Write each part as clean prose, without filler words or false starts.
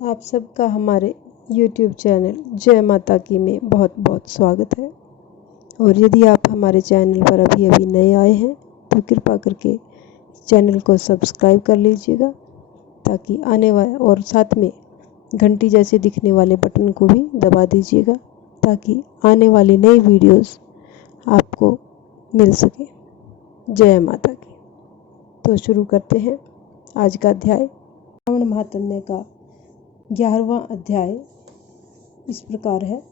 आप सबका हमारे YouTube चैनल जय माता की में बहुत बहुत स्वागत है। और यदि आप हमारे चैनल पर अभी नए आए हैं तो कृपा करके चैनल को सब्सक्राइब कर लीजिएगा, ताकि आने वाले और साथ में घंटी जैसे दिखने वाले बटन को भी दबा दीजिएगा, ताकि आने वाली नई वीडियोस आपको मिल सके। जय माता की। तो शुरू करते हैं आज का अध्याय। श्रावण महात्म्य का 11वां अध्याय इस प्रकार है।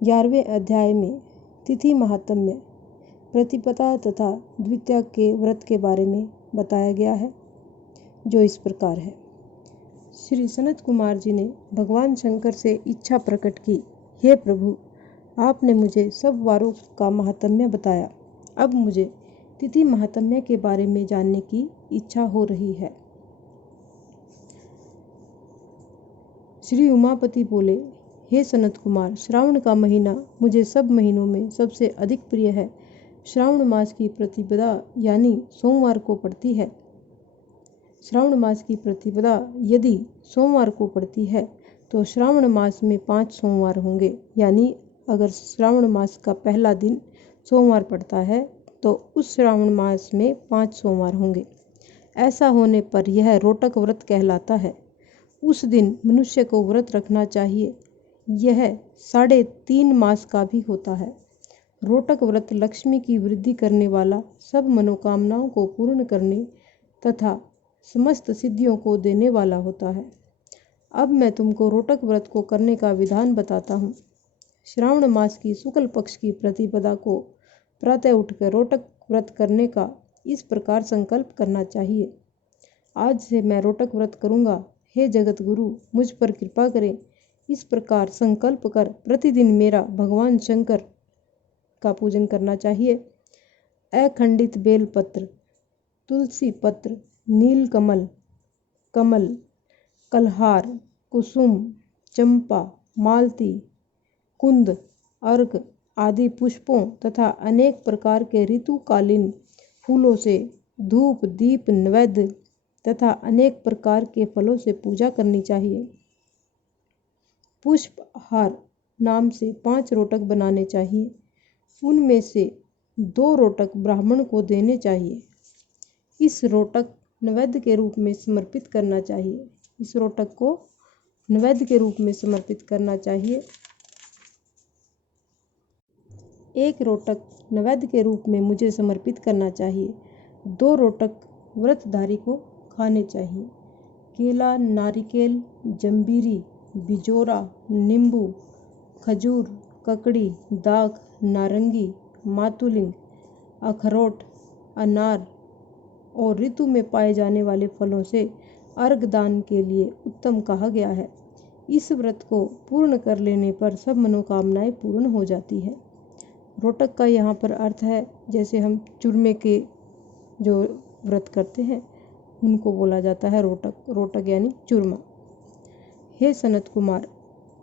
11वें अध्याय में तिथि महात्म्य, प्रतिपदा तथा द्वितीया के व्रत के बारे में बताया गया है, जो इस प्रकार है। श्री सनत कुमार जी ने भगवान शंकर से इच्छा प्रकट की, हे प्रभु, आपने मुझे सब वारों का महात्म्य बताया, अब मुझे तिथि महात्म्य के बारे में जानने की इच्छा हो रही है। श्री उमापति बोले, हे सनत कुमार, श्रावण का महीना मुझे सब महीनों में सबसे अधिक प्रिय है। श्रावण मास की प्रतिपदा यानी सोमवार को पड़ती है। श्रावण मास की प्रतिपदा यदि सोमवार को पड़ती है तो श्रावण मास में 5 सोमवार होंगे, यानी अगर श्रावण मास का पहला दिन सोमवार पड़ता है तो उस श्रावण मास में 5 सोमवार होंगे। ऐसा होने पर यह रोटक व्रत कहलाता है। उस दिन मनुष्य को व्रत रखना चाहिए। यह 3.5 मास का भी होता है। रोटक व्रत लक्ष्मी की वृद्धि करने वाला, सब मनोकामनाओं को पूर्ण करने तथा समस्त सिद्धियों को देने वाला होता है। अब मैं तुमको रोटक व्रत को करने का विधान बताता हूँ। श्रावण मास की शुक्ल पक्ष की प्रतिपदा को प्रातः उठकर रोटक व्रत करने का इस प्रकार संकल्प करना चाहिए। आज से मैं रोटक व्रत करूँगा, हे जगत गुरु, मुझ पर कृपा करें। इस प्रकार संकल्प कर प्रतिदिन मेरा भगवान शंकर का पूजन करना चाहिए। अखंडित बेलपत्र, तुलसी पत्र, नील कमल, कमल, कलहार, कुसुम, चंपा, मालती, कुंद, अर्क आदि पुष्पों तथा अनेक प्रकार के ऋतुकालीन फूलों से धूप, दीप, नैवेद्य तथा अनेक प्रकार के फलों से पूजा करनी चाहिए। पुष्पहार नाम से 5 रोटक बनाने चाहिए। उनमें से 2 रोटक ब्राह्मण को देने चाहिए। इस रोटक नैवेद्य के रूप में समर्पित करना चाहिए। इस रोटक को नैवेद्य के रूप में समर्पित करना चाहिए। 1 रोटक नैवेद्य के रूप में मुझे समर्पित करना चाहिए। 2 रोटक व्रतधारी को खाने चाहिए। केला, नारिकेल, जंबीरी, बिजोरा, नींबू, खजूर, ककड़ी, दाख, नारंगी, मातुलिंग, अखरोट, अनार और ऋतु में पाए जाने वाले फलों से अर्घ दान के लिए उत्तम कहा गया है। इस व्रत को पूर्ण कर लेने पर सब मनोकामनाएं पूर्ण हो जाती है। रोटक का यहाँ पर अर्थ है, जैसे हम चूरमे के जो व्रत करते हैं उनको बोला जाता है रोटक। रोटक यानी चूरमा। हे सनत कुमार,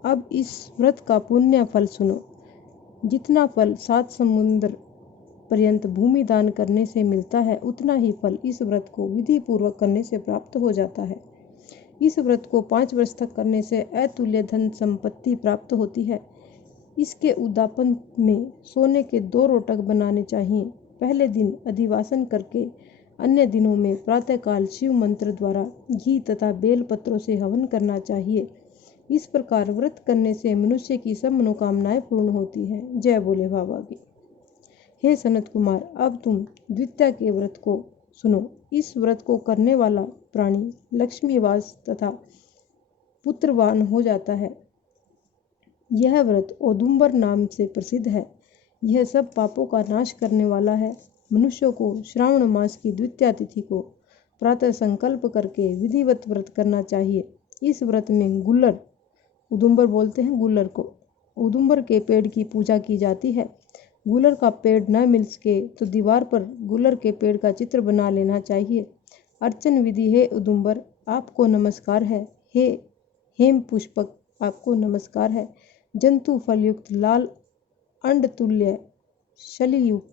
अब इस व्रत का पुण्य फल सुनो। जितना फल 7 समुद्र पर्यंत भूमि दान करने से मिलता है, उतना ही फल इस व्रत को विधि पूर्वक करने से प्राप्त हो जाता है। इस व्रत को 5 वर्ष तक करने से अतुल्य धन संपत्ति प्राप्त होती है। इसके उद्यापन में सोने के 2 रोटक बनाने चाहिए। पहले दिन अधिवासन करके अन्य दिनों में प्रातःकाल शिव मंत्र द्वारा घी तथा बेल पत्रों से हवन करना चाहिए। इस प्रकार व्रत करने से मनुष्य की सब मनोकामनाएं पूर्ण होती हैं। जय बोले बाबा की। हे सनत कुमार, अब तुम द्वितीया के व्रत को सुनो। इस व्रत को करने वाला प्राणी लक्ष्मीवास तथा पुत्रवान हो जाता है। यह व्रत औदुंबर नाम से प्रसिद्ध है। यह सब पापों का नाश करने वाला है। मनुष्यों को श्रावण मास की द्वितीया तिथि को प्रातः संकल्प करके विधिवत व्रत करना चाहिए। इस व्रत में गुल्लर, उदुम्बर बोलते हैं गुल्लर को, उदुम्बर के पेड़ की पूजा की जाती है। गुल्लर का पेड़ न मिल सके तो दीवार पर गुल्लर के पेड़ का चित्र बना लेना चाहिए। अर्चन विधि, हे उदुम्बर, आपको नमस्कार है। हे हेम पुष्पक, आपको नमस्कार है। जंतु फलयुक्त लाल अंड तुल्य शलीयुक्त,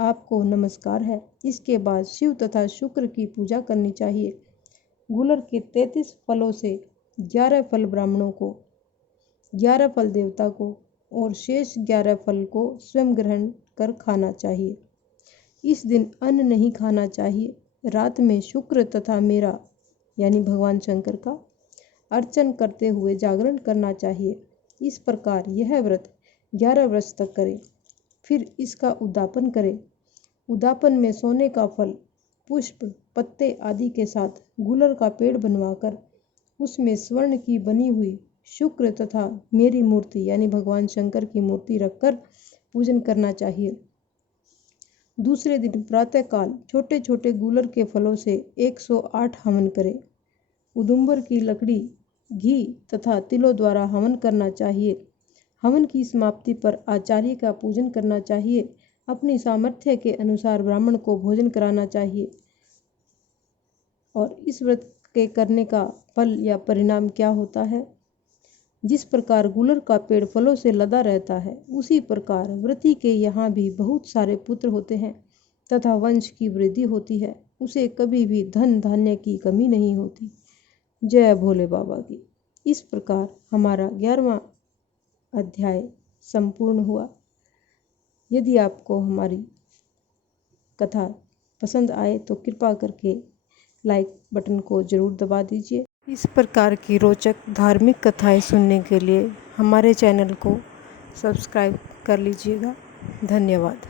आपको नमस्कार है। इसके बाद शिव तथा शुक्र की पूजा करनी चाहिए। गुलर के 33 फलों से 11 फल ब्राह्मणों को, 11 फल देवता को और शेष 11 फल को स्वयं ग्रहण कर खाना चाहिए। इस दिन अन्न नहीं खाना चाहिए। रात में शुक्र तथा मेरा यानी भगवान शंकर का अर्चन करते हुए जागरण करना चाहिए। इस प्रकार यह व्रत 11 वर्ष तक करें, फिर इसका उद्यापन करें। उद्यापन में सोने का फल, पुष्प, पत्ते आदि के साथ गूलर का पेड़ बनवाकर उसमें स्वर्ण की बनी हुई शुक्र तथा मेरी मूर्ति यानी भगवान शंकर की मूर्ति रखकर पूजन करना चाहिए। दूसरे दिन प्रातःकाल छोटे छोटे गूलर के फलों से 108 हवन करें। उदुम्बर की लकड़ी, घी तथा तिलों द्वारा हवन करना चाहिए। हवन की समाप्ति पर आचार्य का पूजन करना चाहिए। अपनी सामर्थ्य के अनुसार ब्राह्मण को भोजन कराना चाहिए। और इस व्रत के करने का फल या परिणाम क्या होता है? जिस प्रकार गूलर का पेड़ फलों से लदा रहता है, उसी प्रकार व्रती के यहाँ भी बहुत सारे पुत्र होते हैं तथा वंश की वृद्धि होती है। उसे कभी भी धन धान्य की कमी नहीं होती। जय भोले बाबा की। इस प्रकार हमारा 11वां अध्याय संपूर्ण हुआ। यदि आपको हमारी कथा पसंद आए तो कृपा करके लाइक बटन को ज़रूर दबा दीजिए। इस प्रकार की रोचक धार्मिक कथाएं सुनने के लिए हमारे चैनल को सब्सक्राइब कर लीजिएगा। धन्यवाद।